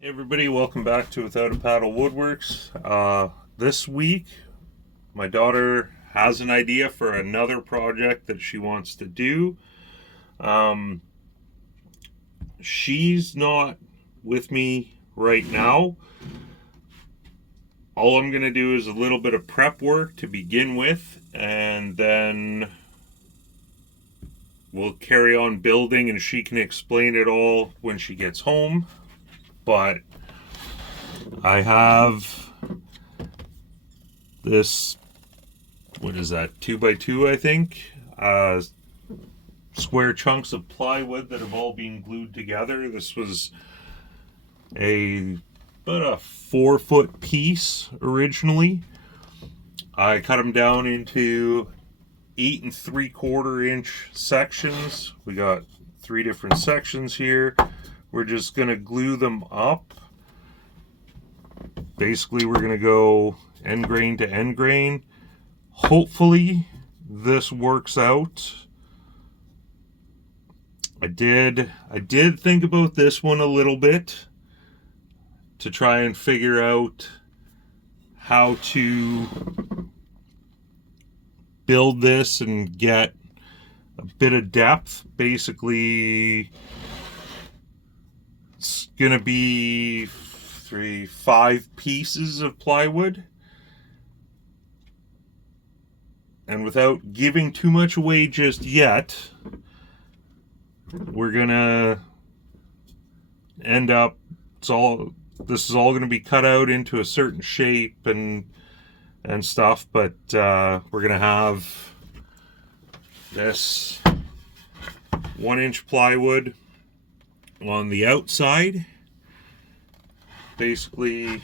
Hey everybody, welcome back to Without a Paddle Woodworks. This week, my daughter has an idea for another project that she wants to do. Um, she's not with me right now. All I'm going to do is a little bit of prep work to begin with, and then we'll carry on building and she can explain it all when she gets home. But I have this, what is that, 2x2 I think, square chunks of plywood that have all been glued together. This was about a 4 foot piece originally. I cut them down into 8 3/4 inch sections. We got 3 different sections here. We're just gonna glue them up. Basically, we're gonna go end grain to end grain. Hopefully this works out. I did think about this one a little bit to try and figure out how to build this and get a bit of depth. Basically, it's gonna be 5 pieces of plywood. And without giving too much away just yet, we're gonna end up, this is all gonna be cut out into a certain shape and stuff, but we're gonna have this 1 inch plywood on the outside. Basically,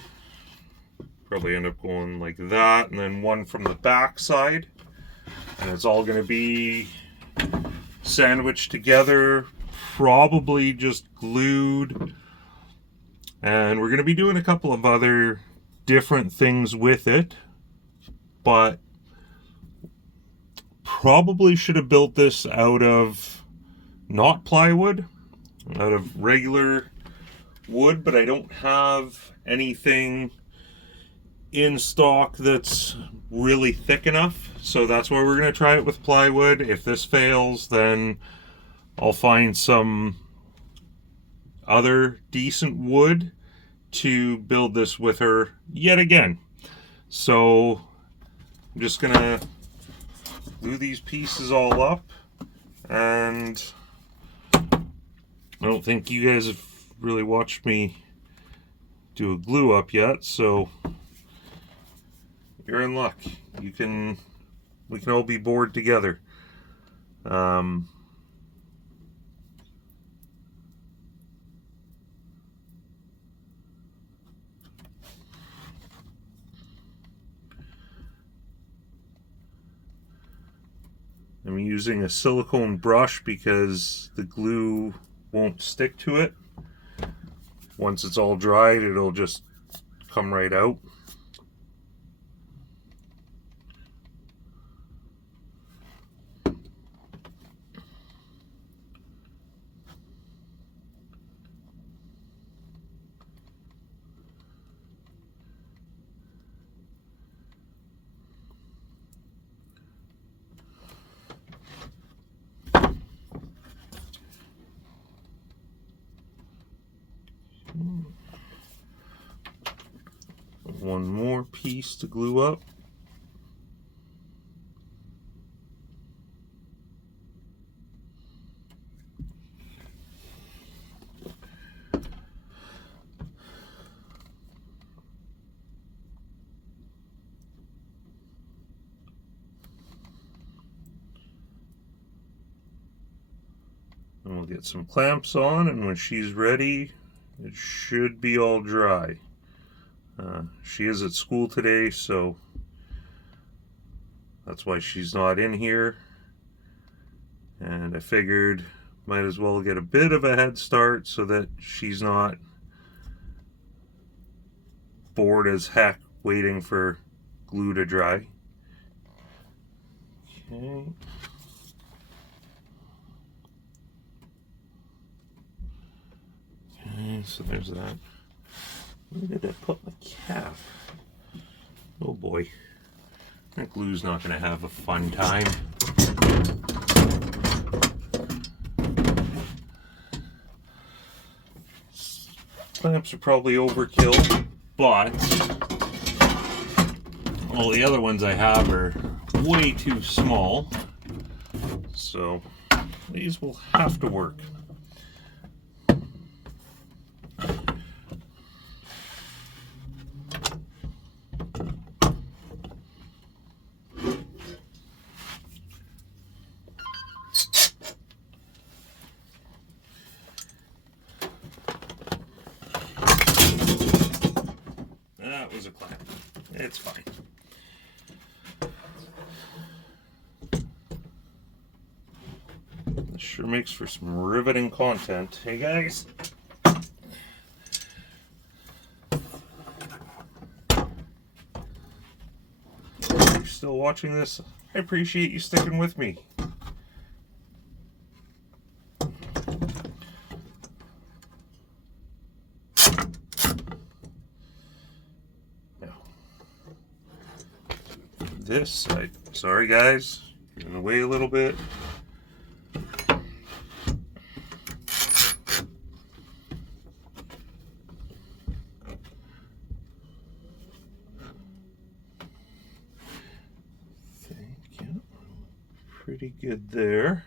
probably end up going like that, and then one from the back side, and it's all gonna be sandwiched together, probably just glued. And we're going to be doing a couple of other different things with it, but probably should have built this out of not plywood, out of regular wood, but I don't have anything in stock that's really thick enough, so that's why we're going to try it with plywood. If this fails, then I'll find some other decent wood to build this with her yet again. So I'm just going to glue these pieces all up, and I don't think you guys have really watched me do a glue up yet, so you're in luck. We can all be bored together. I'm using a silicone brush because the glue won't stick to it. Once it's all dried, it'll just come right out. One more piece to glue up. And we'll get some clamps on, and when she's ready, it should be all dry. She is at school today, so that's why she's not in here. And I figured might as well get a bit of a head start so that she's not bored as heck waiting for glue to dry. Okay. Okay, so there's that. Where did I put my cap? Oh boy. That glue's not going to have a fun time. Clamps are probably overkill, but all the other ones I have are way too small. So these will have to work. That was a clamp. It's fine. This sure makes for some riveting content. Hey guys. If you're still watching this, I appreciate you sticking with me. This side. Sorry guys, in the way a little bit. Yeah, pretty good there.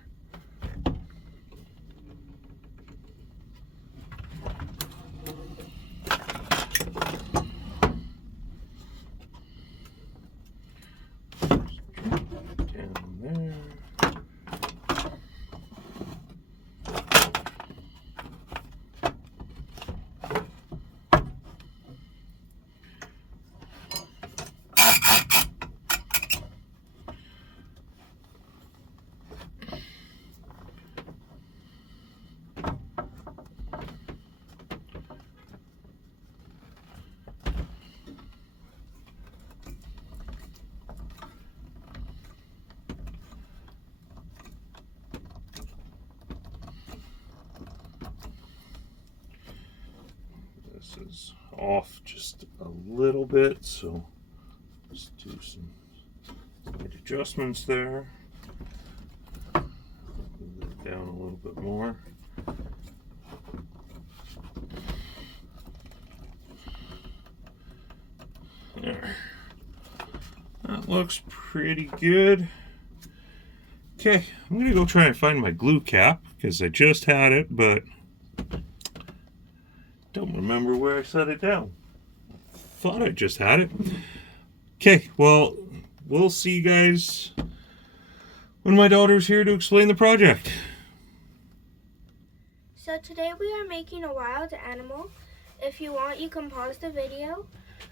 This is off just a little bit, so let's do some slight adjustments there. Move it down a little bit more. There. That looks pretty good. Okay, I'm gonna go try and find my glue cap because I just had it, but don't remember where I set it down. Thought I just had it. Okay, well, we'll see you guys when my daughter's here to explain the project. So today we are making a wild animal. If you want, you can pause the video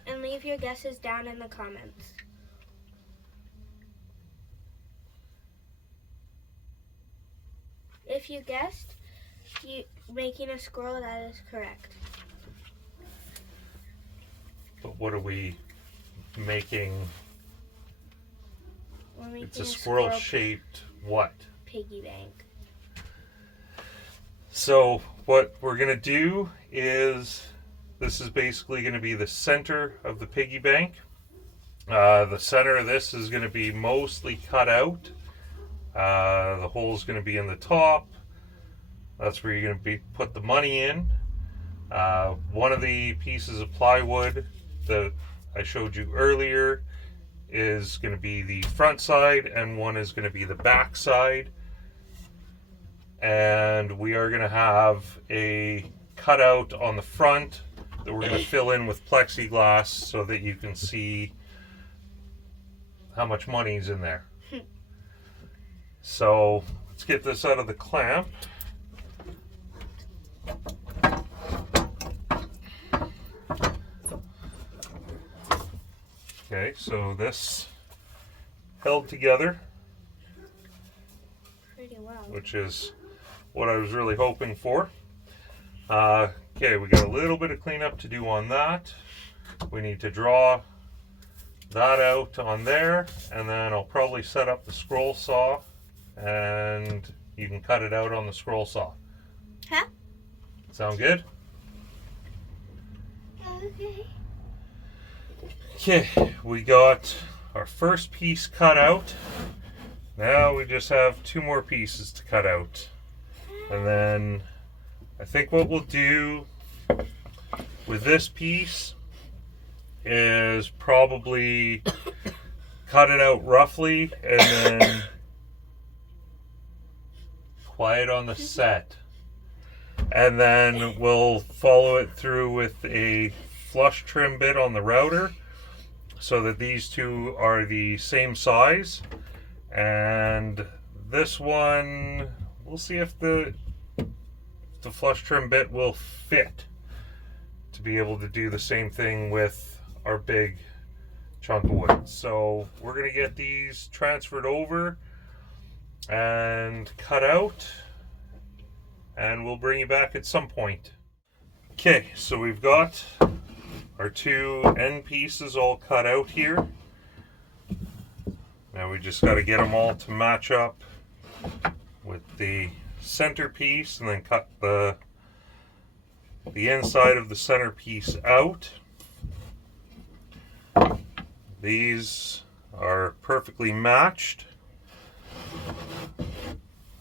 and leave your guesses down in the comments. If you guessed making a squirrel, that is correct. But what are we making? We're making It's a squirrel-shaped what? Piggy bank. So what we're going to do is, this is basically going to be the center of the piggy bank. The center of this is going to be mostly cut out. The hole is going to be in the top. That's where you're going to put the money in. One of the pieces of plywood that I showed you earlier is going to be the front side, and one is going to be the back side. And we are going to have a cutout on the front that we're going to fill in with plexiglass so that you can see how much money's in there. So let's get this out of the clamp. Okay, so this held together Pretty well. Which is what I was really hoping for. Okay, we got a little bit of cleanup to do on that. We need to draw that out on there, and then I'll probably set up the scroll saw and you can cut it out on the scroll saw. Huh? Sound good? Okay. Okay, we got our first piece cut out. Now we just have 2 more pieces to cut out. And then I think what we'll do with this piece is probably cut it out roughly and then quiet on the set. And then we'll follow it through with a flush trim bit on the router so that these two are the same size. And this one, we'll see if the flush trim bit will fit to be able to do the same thing with our big chunk of wood. So we're going to get these transferred over and cut out, and we'll bring you back at some point. Okay, so we've got our 2 end pieces all cut out here. Now we just got to get them all to match up with the center piece, and then cut the inside of the center piece out. These are perfectly matched.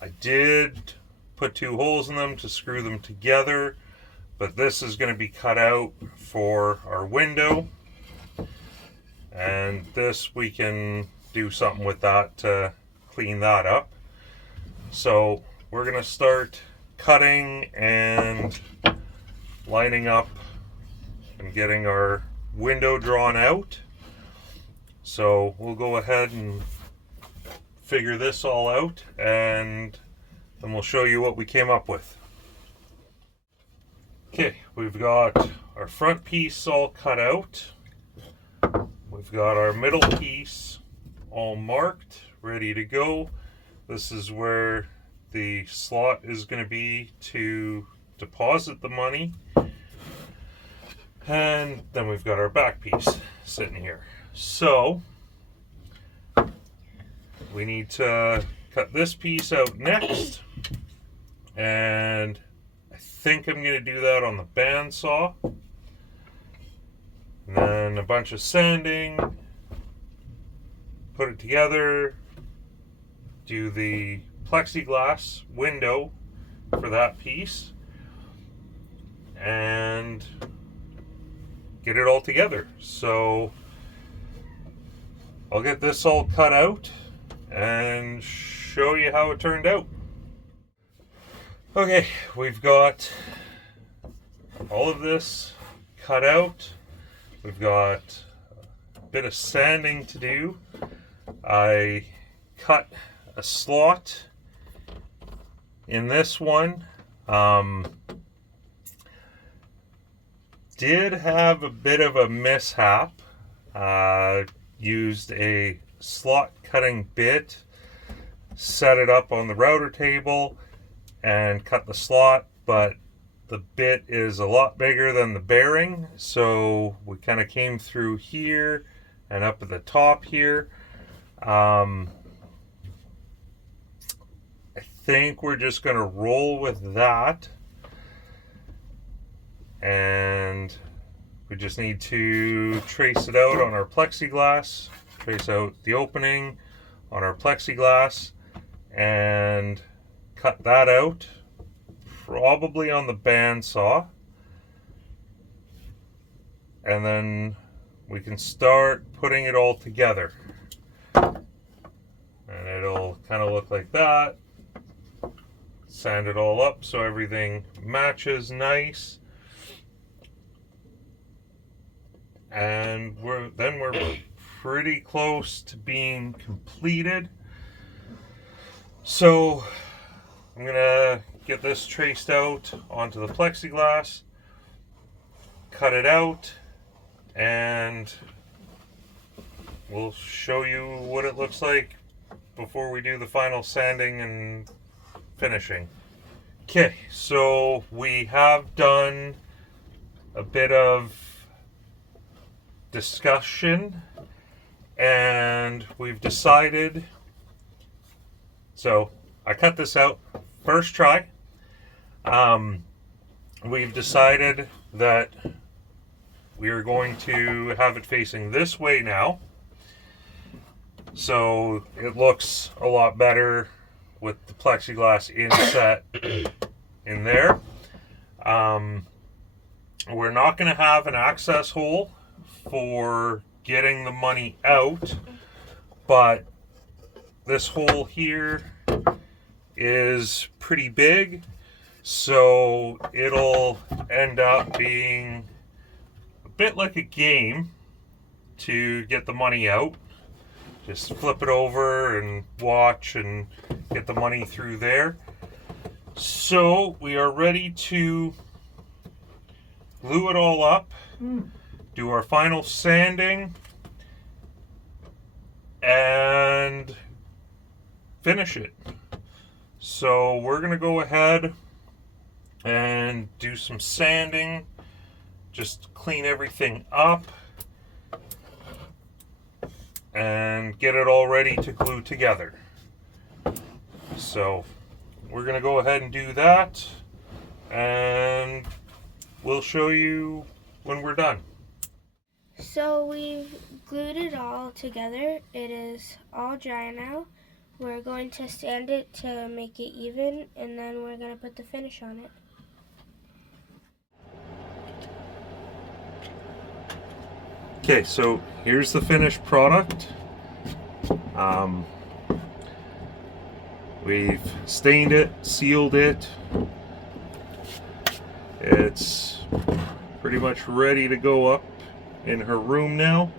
I did put 2 holes in them to screw them together, but this is going to be cut out for our window, and this we can do something with that to clean that up. So we're going to start cutting and lining up and getting our window drawn out. So we'll go ahead and figure this all out, and then we'll show you what we came up with. Okay, we've got our front piece all cut out. We've got our middle piece all marked, ready to go. This is where the slot is going to be to deposit the money. And then we've got our back piece sitting here. So we need to cut this piece out next, and I think I'm going to do that on the bandsaw. And then a bunch of sanding, put it together, do the plexiglass window for that piece, and get it all together. So I'll get this all cut out and show you how it turned out. Okay, we've got all of this cut out. We've got a bit of sanding to do. I cut a slot in this one. Did have a bit of a mishap. Used a slot cutting bit, set it up on the router table and cut the slot, but the bit is a lot bigger than the bearing, so we kind of came through here and up at the top here. I think we're just going to roll with that, and we just need to trace it out on our plexiglass, trace out the opening on our plexiglass, and cut that out, probably on the bandsaw. And then we can start putting it all together. And it'll kind of look like that. Sand it all up so everything matches nice. And we're pretty close to being completed. So I'm gonna get this traced out onto the plexiglass, cut it out, and we'll show you what it looks like before we do the final sanding and finishing. Okay, so we have done a bit of discussion, and we've decided, so I cut this out first try. We've decided that we are going to have it facing this way now. So it looks a lot better with the plexiglass inset in there. We're not going to have an access hole for getting the money out, but this hole here is pretty big, so it'll end up being a bit like a game to get the money out. Just flip it over and watch and get the money through there. So we are ready to glue it all up, do our final sanding, and finish it. So we're gonna go ahead and do some sanding, just clean everything up and get it all ready to glue together. So we're gonna go ahead and do that, and we'll show you when we're done. So we've glued it all together. It is all dry now. We're going to sand it to make it even, and then we're going to put the finish on it. Okay, so here's the finished product. We've stained it, sealed it. It's pretty much ready to go up in her room now.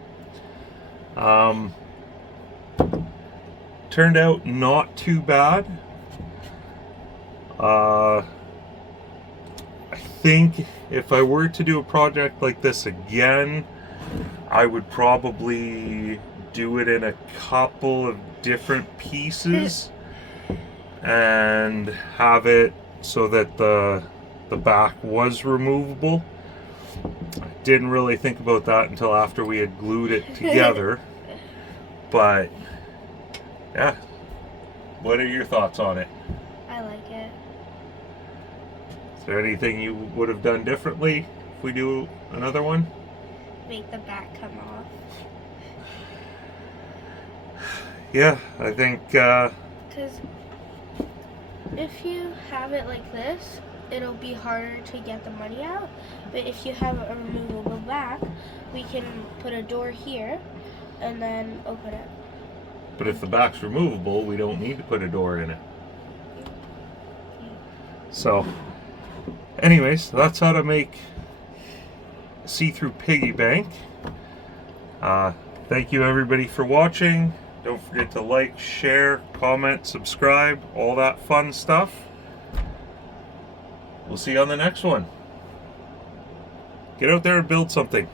Turned out not too bad. I think if I were to do a project like this again, I would probably do it in a couple of different pieces and have it so that the back was removable. I didn't really think about that until after we had glued it together. But yeah, what are your thoughts on it? I like it. Is there anything you would have done differently if we do another one? Make the back come off. Yeah, I think Because if you have it like this, it'll be harder to get the money out. But if you have a removable back, we can put a door here and then open it. but if the back's removable, we don't need to put a door in it. So anyways, that's how to make a see-through piggy bank. Thank you everybody for watching. Don't forget to like, share, comment, subscribe, all that fun stuff. We'll see you on the next one. Get out there and build something.